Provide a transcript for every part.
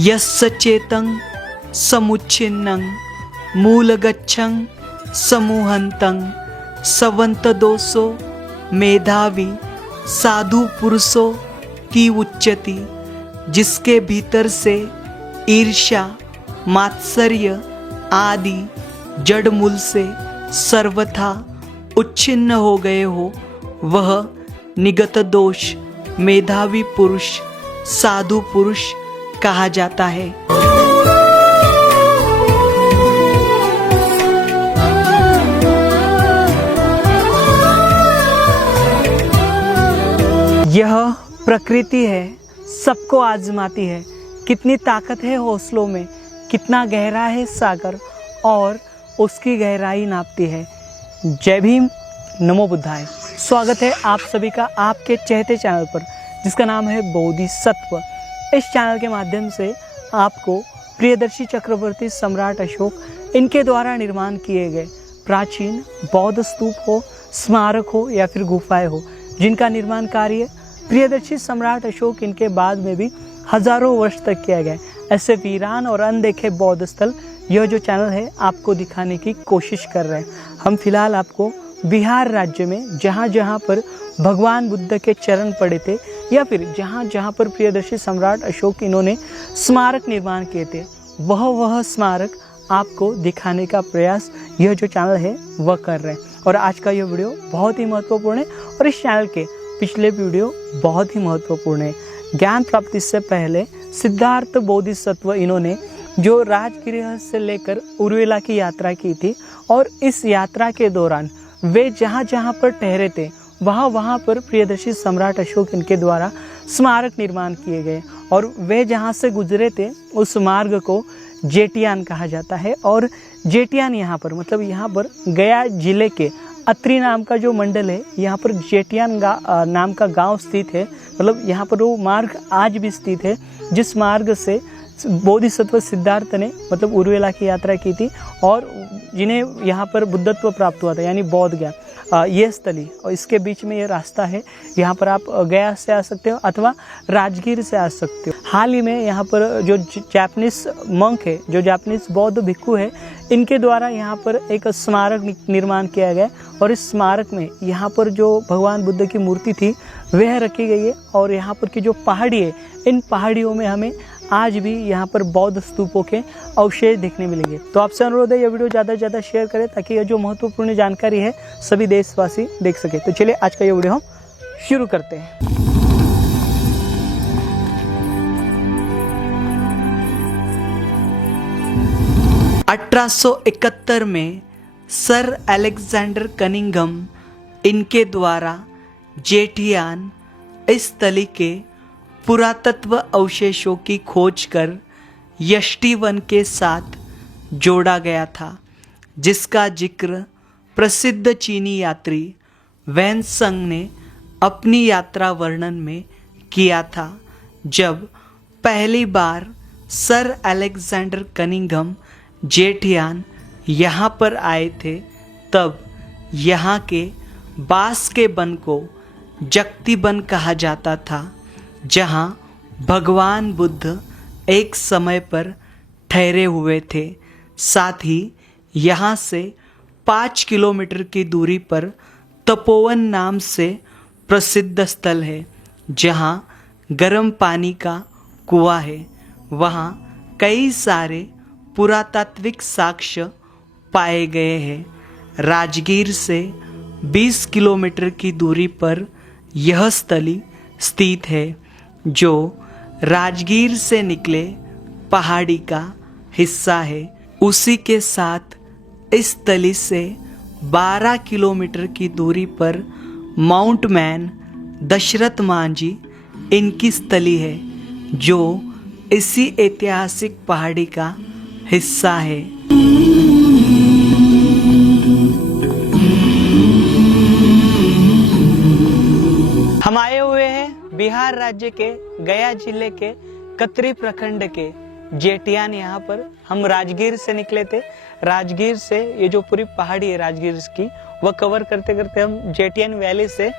यस्य चेतं समुच्छिन्नं मूलगच्छं समूहन्तं सवंतदोषो मेधावी साधु पुरुषो की उच्चति। जिसके भीतर से ईर्ष्या मात्सर्य आदि जड़ मूल से सर्वथा उच्छिन्न हो गए हो, वह निगत दोष मेधावी पुरुष साधु पुरुष कहा जाता है। यह प्रकृति है, सबको आजमाती है। कितनी ताकत है हौसलों में, कितना गहरा है सागर और उसकी गहराई नापती है। जय भीम, नमो बुद्धाय। स्वागत है आप सभी का आपके चहेते चैनल पर, जिसका नाम है बोधिसत्व। इस चैनल के माध्यम से आपको प्रियदर्शी चक्रवर्ती सम्राट अशोक इनके द्वारा निर्माण किए गए प्राचीन बौद्ध स्तूप हो, स्मारक हो या फिर गुफाएं हो, जिनका निर्माण कार्य प्रियदर्शी सम्राट अशोक इनके बाद में भी हजारों वर्ष तक किया गया, ऐसे वीरान और अनदेखे बौद्ध स्थल यह जो चैनल है आपको दिखाने की कोशिश कर रहे हैं। हम फिलहाल आपको बिहार राज्य में जहाँ जहाँ पर भगवान बुद्ध के चरण पड़े थे या फिर जहाँ जहाँ पर प्रियदर्शी सम्राट अशोक इन्होंने स्मारक निर्माण किए थे, वह स्मारक आपको दिखाने का प्रयास यह जो चैनल है वह कर रहे हैं। और आज का यह वीडियो बहुत ही महत्वपूर्ण है और इस चैनल के पिछले वीडियो बहुत ही महत्वपूर्ण है। ज्ञान प्राप्ति से पहले सिद्धार्थ बोधिसत्व इन्होंने जो राजगृह से लेकर उर्वेला की यात्रा की थी और इस यात्रा के दौरान वे जहाँ जहाँ पर ठहरे थे वहाँ पर प्रियदर्शी सम्राट अशोक इनके द्वारा स्मारक निर्माण किए गए और वे जहाँ से गुजरे थे उस मार्ग को जेटियान कहा जाता है। और जेटियान यहाँ पर मतलब यहाँ पर गया जिले के अत्रि नाम का जो मंडल है, यहाँ पर जेटियान नाम का गांव स्थित है। मतलब यहाँ पर वो मार्ग आज भी स्थित है जिस मार्ग से बोधिसत्व सिद्धार्थ ने मतलब उर्वेला की यात्रा की थी और जिन्हें यहाँ पर बुद्धत्व प्राप्त हुआ था, यानी बौद्ध ज्ञान। ये स्थली और इसके बीच में ये रास्ता है। यहाँ पर आप गया से आ सकते हो अथवा राजगीर से आ सकते हो। हाल ही में यहाँ पर जो जापानीज मंक है, जो जापानीज बौद्ध भिक्खु है, इनके द्वारा यहाँ पर एक स्मारक निर्माण किया गया और इस स्मारक में यहाँ पर जो भगवान बुद्ध की मूर्ति थी वह रखी गई है। और यहाँ पर की जो पहाड़ी है, इन पहाड़ियों में हमें आज भी यहाँ पर बौद्ध स्तूपों के अवशेष देखने मिलेंगे। तो आपसे अनुरोध है यह वीडियो ज़्यादा से ज़्यादा शेयर करें ताकि यह जो महत्वपूर्ण जानकारी है सभी देशवासी देख सके। तो चलिए आज का ये वीडियो हम शुरू करते हैं। (1871) में सर अलेक्जेंडर कनिंघम इनके द्वारा जेटियान स्थली के पुरातत्व अवशेषों की खोज कर यष्टिवन के साथ जोड़ा गया था, जिसका जिक्र प्रसिद्ध चीनी यात्री वैनसंग ने अपनी यात्रा वर्णन में किया था। जब पहली बार सर अलेक्जेंडर कनिंघम जेटियान यहाँ पर आए थे, तब यहाँ के बांस के वन को जक्ति वन कहा जाता था, जहाँ भगवान बुद्ध एक समय पर ठहरे हुए थे। साथ ही यहाँ से 5 किलोमीटर की दूरी पर तपोवन नाम से प्रसिद्ध स्थल है, जहाँ गर्म पानी का कुआं है। वहाँ कई सारे पुरातात्विक साक्ष्य पाए गए हैं। राजगीर से 20 किलोमीटर की दूरी पर यह स्थली स्थित है, जो राजगीर से निकले पहाड़ी का हिस्सा है। उसी के साथ इस स्थली से 12 किलोमीटर की दूरी पर माउंट मैन दशरथ मांझी इनकी स्थली है, जो इसी ऐतिहासिक पहाड़ी का हिस्सा है। हम आए हुए हैं बिहार राज्य के गया जिले के कतरी प्रखंड के जेटियान। यहाँ पर हम राजगीर से निकले थे। राजगीर से ये जो पूरी पहाड़ी है राजगीर की, वह कवर करते करते हम जेटियान वैली से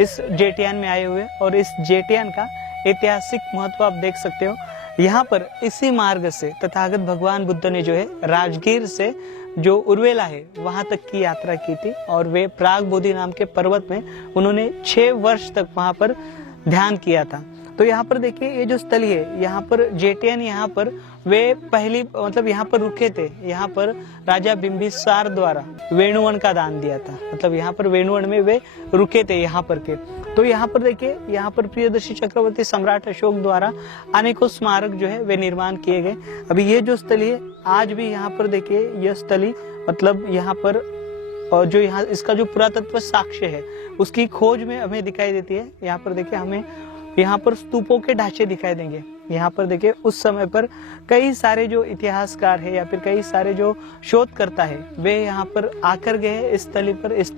इस जेटियान में आए हुए और इस जेटियान का ऐतिहासिक महत्व आप देख सकते हो। यहाँ पर इसी मार्ग से तथागत भगवान बुद्ध ने जो है राजगीर से जो उर्वेला है वहां तक की यात्रा की थी, और वे प्राग बोधि नाम के पर्वत में उन्होंने 6 वर्ष तक वहां पर ध्यान किया था। तो यहाँ पर देखिए ये जो स्थली है, यहाँ पर जेटियन यहाँ पर वे पहली मतलब यहाँ पर रुके थे। यहाँ पर राजा बिंबिसार द्वारा वेणुवन का दान दिया था, मतलब यहाँ पर वेणुवन में वे रुके थे यहाँ पर के। तो यहाँ पर देखिए, यहाँ पर प्रियदर्शी चक्रवर्ती सम्राट अशोक द्वारा अनेकों स्मारक जो है वे निर्माण किए गए। अभी ये जो स्थली है आज भी यहाँ पर देखिए, यह स्थली मतलब यहाँ पर और जो यहाँ इसका जो पुरातत्व साक्ष्य है उसकी खोज में हमें दिखाई देती है। यहाँ पर देखिए हमें यहाँ पर स्तूपों के ढांचे दिखाई देंगे। यहाँ पर देखिए उस समय पर कई सारे जो इतिहासकार है या फिर कई सारे जो शोधकर्ता है वे यहाँ पर आकर गए इस स्थली पर। इस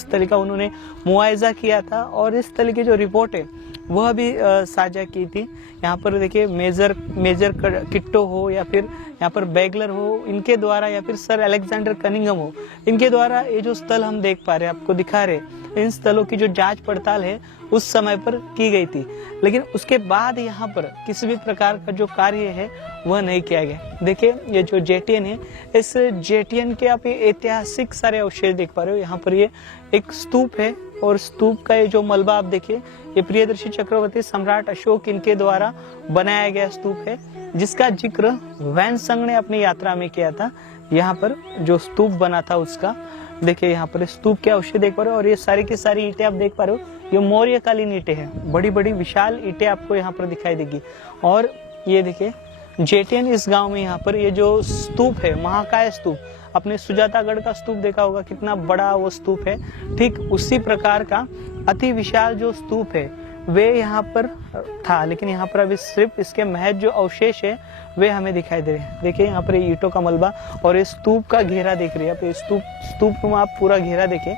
स्थली का उन्होंने मुआयजा किया था और इस स्थली की जो रिपोर्ट है वह भी साझा की थी। यहाँ पर देखिए मेजर किट्टो हो या फिर यहाँ पर बैगलर हो, इनके द्वारा या फिर सर अलेक्जेंडर कनिंघम हो, इनके द्वारा ये जो स्थल हम देख पा रहे हैं, आपको दिखा रहे, इन स्थलों की जो जांच पड़ताल है उस समय पर की गई थी। लेकिन उसके बाद यहाँ पर किसी भी प्रकार का जो कार्य है वह नहीं किया गया। देखिए ये जो जेटियन है, इस जेटियन के आप ये ऐतिहासिक सारे अवशेष देख पा रहे हो। यहाँ पर ये एक स्तूप है और स्तूप का ये जो मलबा आप देखिए, ये प्रियदर्शी चक्रवर्ती सम्राट अशोक इनके द्वारा बनाया गया स्तूप है, जिसका जिक्र वैनसंग ने अपनी यात्रा में किया था। यहाँ पर जो स्तूप बना था उसका देखिए, यहाँ पर स्तूप के अवशेष देख पा रहे हो और ये सारी की सारी ईंटें आप देख पा रहे हो, ये मौर्यकालीन ईंटें हैं। बड़ी बड़ी विशाल ईंटें आपको यहाँ पर दिखाई देगी। और ये देखिए जेटियन इस गांव में यहाँ पर ये जो स्तूप है, महाकाय स्तूप, अपने सुजातागढ़ का स्तूप देखा होगा कितना बड़ा वो स्तूप है, ठीक उसी प्रकार का अति विशाल जो स्तूप है वे यहाँ पर था। लेकिन यहाँ पर अभी सिर्फ इसके महज जो अवशेष है वे हमें दिखाई दे रहे हैं। देखिए यहाँ पर ईंटों का मलबा और इस स्तूप का घेरा देख रहे हैं आप। स्तूप में आप पूरा घेरा देखें,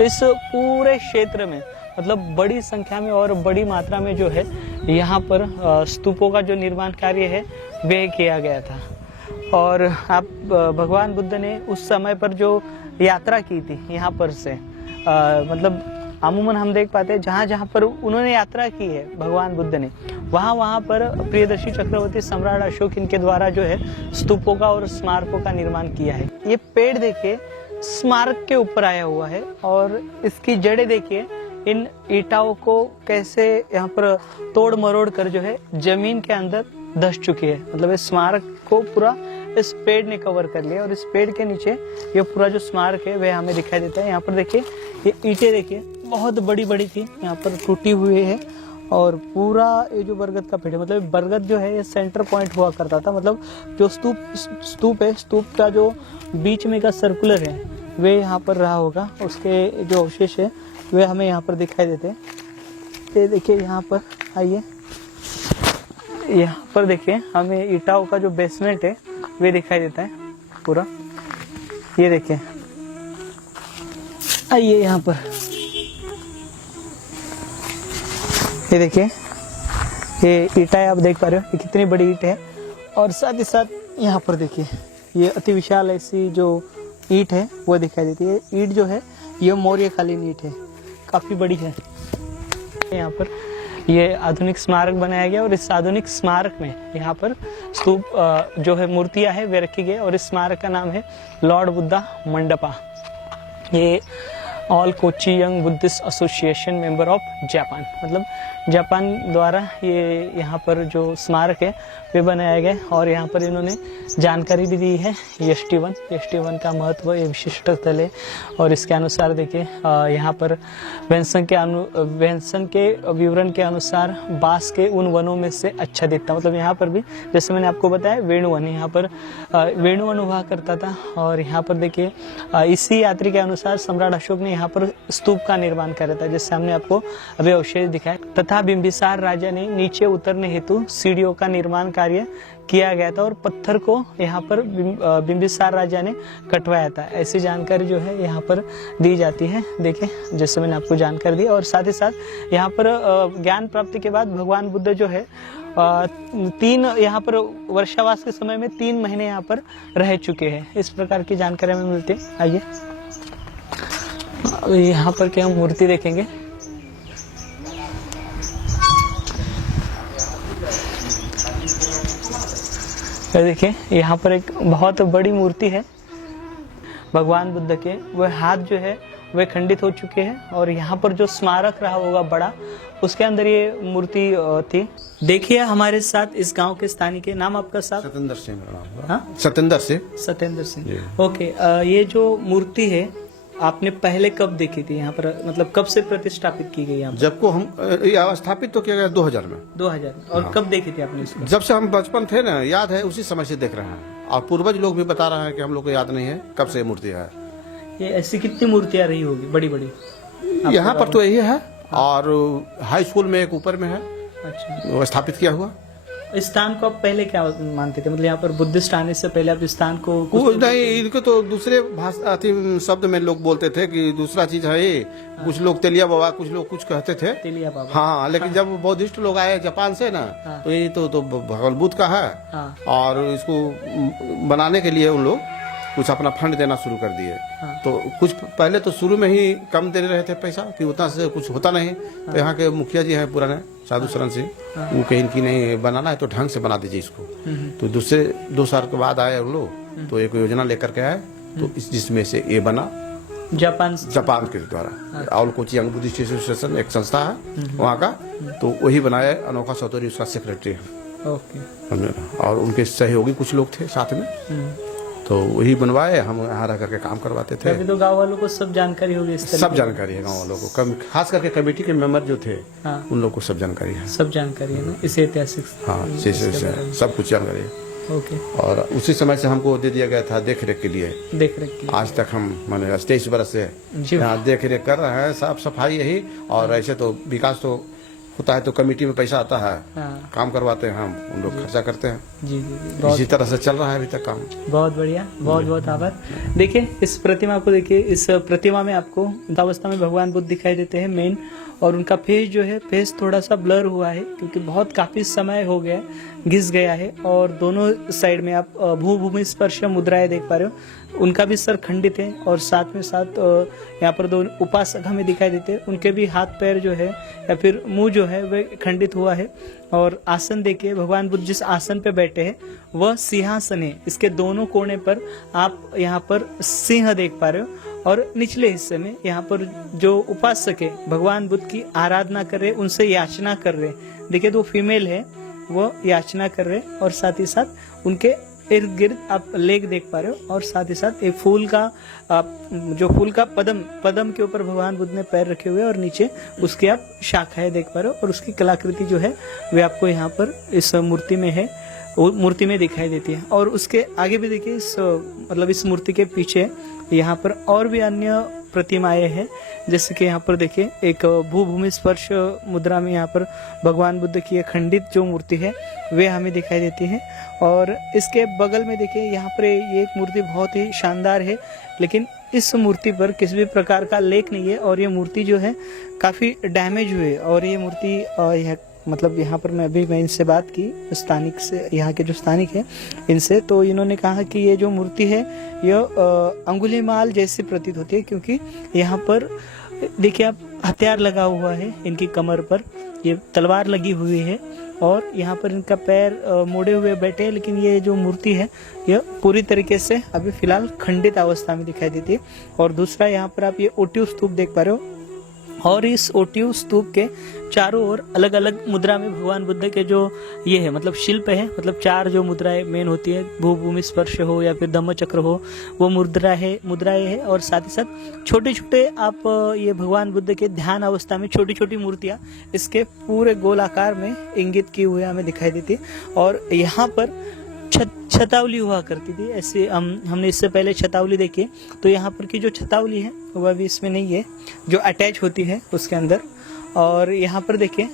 इस पूरे क्षेत्र में मतलब बड़ी संख्या में और बड़ी मात्रा में जो है यहाँ पर स्तूपों का जो निर्माण कार्य है वे किया गया था। और आप भगवान बुद्ध ने उस समय पर जो यात्रा की थी यहाँ पर से मतलब अमूमन हम देख पाते हैं जहाँ जहाँ पर उन्होंने यात्रा की है भगवान बुद्ध ने, वहाँ पर प्रियदर्शी चक्रवर्ती सम्राट अशोक इनके द्वारा जो है स्तूपों का और स्मारकों का निर्माण किया है। ये पेड़ देखिए स्मारक के ऊपर आया हुआ है और इसकी जड़ें देखिए इन ईंटों को कैसे यहाँ पर तोड़ मरोड़ कर जो है जमीन के अंदर धस चुकी है। मतलब इस स्मारक को पूरा इस पेड़ ने कवर कर लिया और इस पेड़ के नीचे ये पूरा जो स्मारक है वह हमें दिखाई देता है। यहाँ पर देखिए ये ईंटें देखिए बहुत बड़ी बड़ी थी, यहाँ पर टूटी हुई है और पूरा ये जो बरगद का पेड़ है, मतलब बरगद जो है ये सेंटर पॉइंट हुआ करता था। मतलब जो स्तूप है, स्तूप का जो बीच में का सर्कुलर है वे यहाँ पर रहा होगा, उसके जो अवशेष है वे हमें यहाँ पर दिखाई देते हैं। ये देखिए यहाँ पर आइए, यहाँ पर देखिए हमें ईंटों का जो बेसमेंट है वे दिखाई देता है पूरा। ये देखिए आइए यहाँ पर, ये देखिए ये ईंटें आप देख पा रहे हो, ये कितनी बड़ी ईंट है। और साथ ही साथ यहाँ पर देखिए ये अति विशाल ऐसी जो ईंट है वो दिखाई देती है। ईंट जो है ये मौर्यकालीन ईंट है, काफी बड़ी है। यहाँ पर ये आधुनिक स्मारक बनाया गया और इस आधुनिक स्मारक में यहाँ पर स्तूप जो है मूर्तियां है वे रखी गई और इस स्मारक का नाम है लॉर्ड बुद्धा मंडपा। ये all Kochi young Buddhist association member of Japan, मतलब जापान द्वारा ये यहाँ पर जो स्मारक है वे बनाया गया और यहाँ पर इन्होंने जानकारी भी दी है यष्टि वन का महत्व, ये विशिष्ट स्थल है। और इसके अनुसार देखिए यहाँ पर वेंसन के विवरण के अनुसार बांस के उन वनों में से अच्छा दिखता, मतलब यहाँ पर भी जैसे मैंने आपको बताया वेणुवन, यहाँ पर वेणुवन हुआ करता था। और यहाँ पर देखिए इसी यात्री के अनुसार सम्राट अशोक ने यहाँ पर स्तूप का निर्माण करा था, जिससे हमने आपको अभी अवशेष दिखाया। तथा बिंबिसार राजा ने नीचे उतरने हेतु सीढ़ियों का निर्माण कार्य किया गया था और पत्थर को यहाँ पर बिंबिसार राजा ने कटवाया था। ऐसी जानकारी जो है यहाँ पर दी जाती है। देखिए जैसे मैंने आपको जानकारी दी। और साथ ही साथ यहाँ पर ज्ञान प्राप्ति के बाद भगवान बुद्ध जो है 3 यहाँ पर वर्षावास के समय में 3 महीने यहाँ पर रह चुके हैं। इस प्रकार की जानकारी हमें मिलती है। आइए यहाँ पर क्या हम मूर्ति देखेंगे। तो देखिए यहाँ पर एक बहुत बड़ी मूर्ति है भगवान बुद्ध के। वह हाथ जो है वे खंडित हो चुके हैं और यहाँ पर जो स्मारक रहा होगा बड़ा, उसके अंदर ये मूर्ति थी। देखिए हमारे साथ इस गांव के स्थानीय के नाम आपका साहब? सत्येंद्र सिंह मेरा नाम है। हाँ? सत्येंद्र सिंह। ओके, ये जो मूर्ति है आपने पहले कब देखी थी यहाँ पर, मतलब कब से प्रतिष्ठापित की गई यहाँ पर? जब को हम स्थापित तो किया गया 2000 में। 2000 और कब देखी थी आपने इसको? जब से हम बचपन थे ना, याद है, उसी समय से देख रहे हैं। और पूर्वज लोग भी बता रहे हैं कि हम लोग को याद नहीं है कब से मूर्ति है। ये ऐसी कितनी मूर्तियाँ रही होगी बड़ी बड़ी? यहाँ पर तो यही है और हाई स्कूल में एक ऊपर में है। अच्छा, वो स्थापित किया हुआ। इस स्थान को आप पहले क्या मानते थे, मतलब यहाँ पर बुद्धिस्ट आने से पहले आप इस स्थान को? नहीं, इनको तो दूसरे भाषा शब्द में लोग बोलते थे कि दूसरा चीज है ये। कुछ लोग तेलिया बाबा, कुछ लोग कुछ कहते थे तेलिया बाबा। हाँ, लेकिन जब बौद्धिस्ट लोग आए जापान से ना, तो ये तो भगवान बुद्ध का है। और इसको बनाने के लिए उन लोग कुछ अपना फंड देना शुरू कर दिए। तो कुछ पहले तो शुरू में ही कम दे रहे थे पैसा कि उतना से कुछ होता नहीं। तो यहाँ के मुखिया जी हैं पुराने साधु शरण सिंह, वो कहीं इनकी नहीं बनाना है तो ढंग से बना दीजिए इसको। तो दूसरे 2 साल के बाद आए उन लोग, तो एक योजना लेकर के आए, तो जिसमें से ये बना जापान के द्वारा। ऑल कोचियांग बुद्धिस्ट एसोसिएशन एक संस्था है वहाँ का, तो वही बनाया। अनोखा चौधरी उसका सेक्रेटरी है। और उनके सहयोगी कुछ लोग थे साथ में, तो वही बनवाए। हम यहाँ रह करके काम करवाते थे। अभी तो गांव वालों को सब जानकारी होगी, सब जानकारी है गांव वालों को, खास करके कमेटी के मेंबर जो थे उन लोग को सब जानकारी है। सब जानकारी है ना, इसे ऐतिहासिक? हाँ, सब कुछ जानकारी है। ओके। और उसी समय से हमको दे दिया गया था देख रेख के लिए। आज तक हम माने 23 वर्ष से यहाँ देख रेख कर रहे हैं, साफ सफाई यही। और ऐसे तो विकास तो होता है तो कमेटी में पैसा आता है, काम करवाते हैं हम, उन लोग खर्चा करते हैं। जी। इसी तरह से चल रहा है अभी तक काम। बहुत बढ़िया, बहुत बहुत आभार। देखिए इस प्रतिमा को देखिए, इस प्रतिमा में आपको अवस्था में भगवान बुद्ध दिखाई देते हैं मेन। और उनका फेस जो है, फेस थोड़ा सा ब्लर हुआ है क्योंकि बहुत काफी समय हो गया, घिस गया है। और दोनों साइड में आप भूभूमि स्पर्श मुद्राएं देख पा रहे हो, उनका भी सर खंडित है। और साथ में साथ यहाँ पर 2 उपासक हमें दिखाई देते हैं, उनके भी हाथ पैर जो है या फिर मुंह जो है वह खंडित हुआ है। और आसन देखिए, भगवान बुद्ध जिस आसन पे बैठे हैं वह सिंहासन है। इसके दोनों कोने पर आप यहाँ पर सिंह देख पा रहे हो। और निचले हिस्से में यहाँ पर जो उपासक है भगवान बुद्ध की आराधना कर रहे, उनसे याचना कर रहे। देखिए 2 फीमेल है, वो याचना कर रहे। और साथ ही साथ उनके इर्द गिर्द आप लेक देख पा रहे हो। और साथ ही साथ एक फूल का जो फूल का पदम के ऊपर भगवान बुद्ध ने पैर रखे हुए, और नीचे उसकी आप शाखाएं देख पा रहे हो। और उसकी कलाकृति जो है वे आपको यहाँ पर इस मूर्ति में है, मूर्ति में दिखाई देती है। और उसके आगे भी देखिए, इस मूर्ति के पीछे यहाँ पर और भी अन्य प्रतिमाएं हैं। जैसे कि यहाँ पर देखिए एक भूभूमि स्पर्श मुद्रा में यहाँ पर भगवान बुद्ध की खंडित जो मूर्ति है वे हमें दिखाई देती है। और इसके बगल में देखिए यहाँ पर ये एक मूर्ति बहुत ही शानदार है, लेकिन इस मूर्ति पर किसी भी प्रकार का लेख नहीं है। और ये मूर्ति जो है काफ़ी डैमेज हुई है। और ये मूर्ति मतलब यहाँ पर मैं इनसे बात की, स्थानिक से, यहाँ के जो स्थानिक है इनसे, तो इन्होंने कहा कि ये जो मूर्ति है यह अंगुलीमाल जैसी प्रतीत होती है। क्योंकि यहाँ पर देखिए आप, हथियार लगा हुआ है इनकी कमर पर, ये तलवार लगी हुई है। और यहाँ पर इनका पैर मोड़े हुए बैठे हैं। लेकिन ये जो मूर्ति है यह पूरी तरीके से अभी फिलहाल खंडित अवस्था में दिखाई देती है। और दूसरा यहाँ पर आप ये ओटिव स्तूप देख पा रहे हो। और इस ओटिव स्तूप के चारों ओर अलग अलग मुद्रा में भगवान बुद्ध के जो ये है, मतलब शिल्प है, मतलब 4 जो मुद्राएं मेन होती है, भूभूमि स्पर्श हो या फिर धम्म चक्र हो, वो मुद्राएं है। और साथ ही साथ छोटे छोटे आप ये भगवान बुद्ध के ध्यान अवस्था में छोटी छोटी मूर्तियां इसके पूरे गोलाकार में इंगित किए हुए हमें दिखाई देती है। और यहाँ पर छतावली हुआ करती थी, ऐसे हमने इससे पहले छतावली देखी। तो यहाँ पर की जो छतावली है वह भी इसमें नहीं है, जो अटैच होती है उसके अंदर। और यहाँ पर देखिए,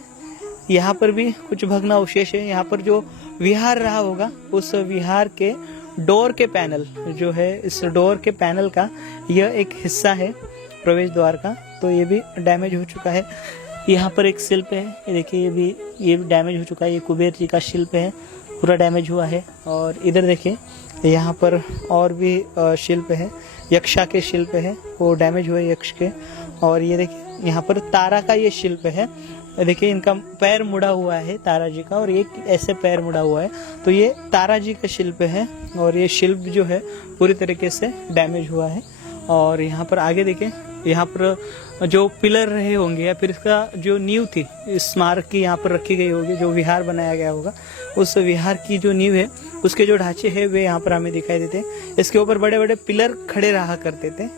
यहाँ पर भी कुछ भग्नावशेष है। यहाँ पर जो विहार रहा होगा, उस विहार के डोर के पैनल जो है, इस डोर के पैनल का यह एक हिस्सा है प्रवेश द्वार का, तो ये भी डैमेज हो चुका है। यहाँ पर एक शिल्प है, ये देखिए, ये भी डैमेज हो चुका है। ये कुबेर जी का शिल्प है, पूरा डैमेज हुआ है। और इधर देखिए, यहाँ पर और भी शिल्प है, यक्षा के शिल्प है, वो डैमेज हुए यक्ष के। और ये देखिए यहाँ पर तारा का ये शिल्प है, देखिए इनका पैर मुड़ा हुआ है तारा जी का, और एक ऐसे पैर मुड़ा हुआ है। तो ये तारा जी का शिल्प है, और ये शिल्प जो है पूरी तरीके से डैमेज हुआ है। और यहाँ पर आगे देखें, यहाँ पर जो पिलर रहे होंगे या फिर इसका जो नींव थी इस स्मारक की यहाँ पर रखी गई होगी, जो विहार बनाया गया होगा उस विहार की जो नींव है उसके जो ढांचे हैं वे यहाँ पर हमें दिखाई देते हैं। इसके ऊपर बड़े बड़े पिलर खड़े रहा करते थे,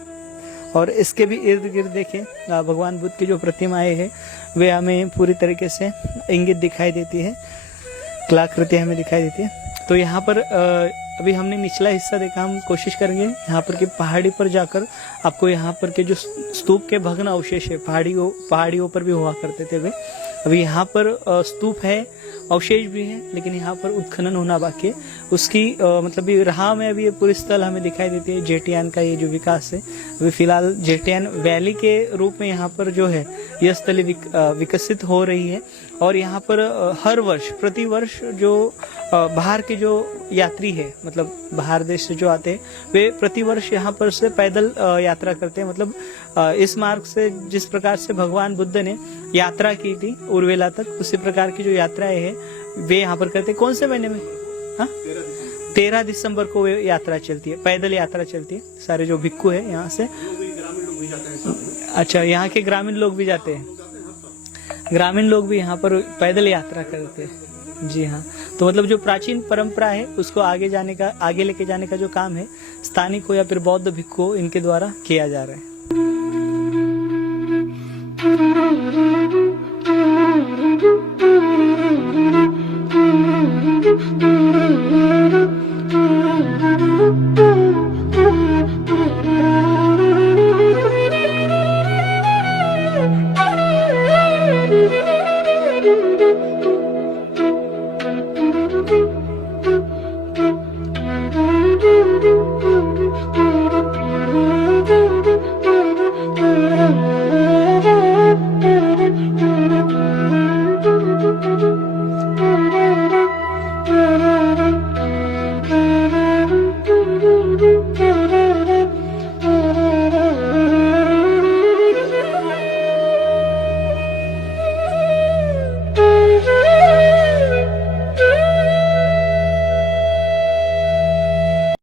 और इसके भी इर्द गिर्द देखें भगवान बुद्ध की जो प्रतिमाएं हैं वे हमें पूरी तरीके से इंगित दिखाई देती है, कलाकृति हमें दिखाई देती है। तो यहाँ पर अभी हमने निचला हिस्सा देखा, हम कोशिश करेंगे यहाँ पर की पहाड़ी पर जाकर आपको यहाँ पर के जो स्तूप के भग्न अवशेष है, पहाड़ियों पर भी हुआ करते थे वे, अभी यहाँ पर स्तूप है, अवशेष भी है, लेकिन यहाँ पर उत्खनन होना बाकी है। उसकी मतलब ये राह में अभी ये पूरी स्थल हमें दिखाई देती है। जेटियान का ये जो विकास है, अभी फिलहाल जेटियान वैली के रूप में यहाँ पर जो है यह स्थल विकसित हो रही है। और यहाँ पर हर वर्ष प्रतिवर्ष जो बाहर के जो यात्री है, मतलब बाहर देश से जो आते हैं, वे प्रतिवर्ष यहाँ पर से पैदल यात्रा करते हैं। मतलब इस मार्ग से जिस प्रकार से भगवान बुद्ध ने यात्रा की थी उर्वेला तक, उसी प्रकार की जो यात्राएं हैं वे यहाँ पर करते हैं। कौन से महीने में? 13 दिसंबर को वे यात्रा चलती है, पैदल यात्रा चलती है। सारे जो भिक्खु है यहाँ से, अच्छा यहाँ के ग्रामीण लोग भी जाते हैं, ग्रामीण लोग भी यहाँ पर पैदल यात्रा करते हैं। जी हाँ, तो मतलब जो प्राचीन परंपरा है उसको आगे लेके जाने का जो काम है स्थानिक हो या फिर बौद्ध भिक्खु इनके द्वारा किया जा रहा है।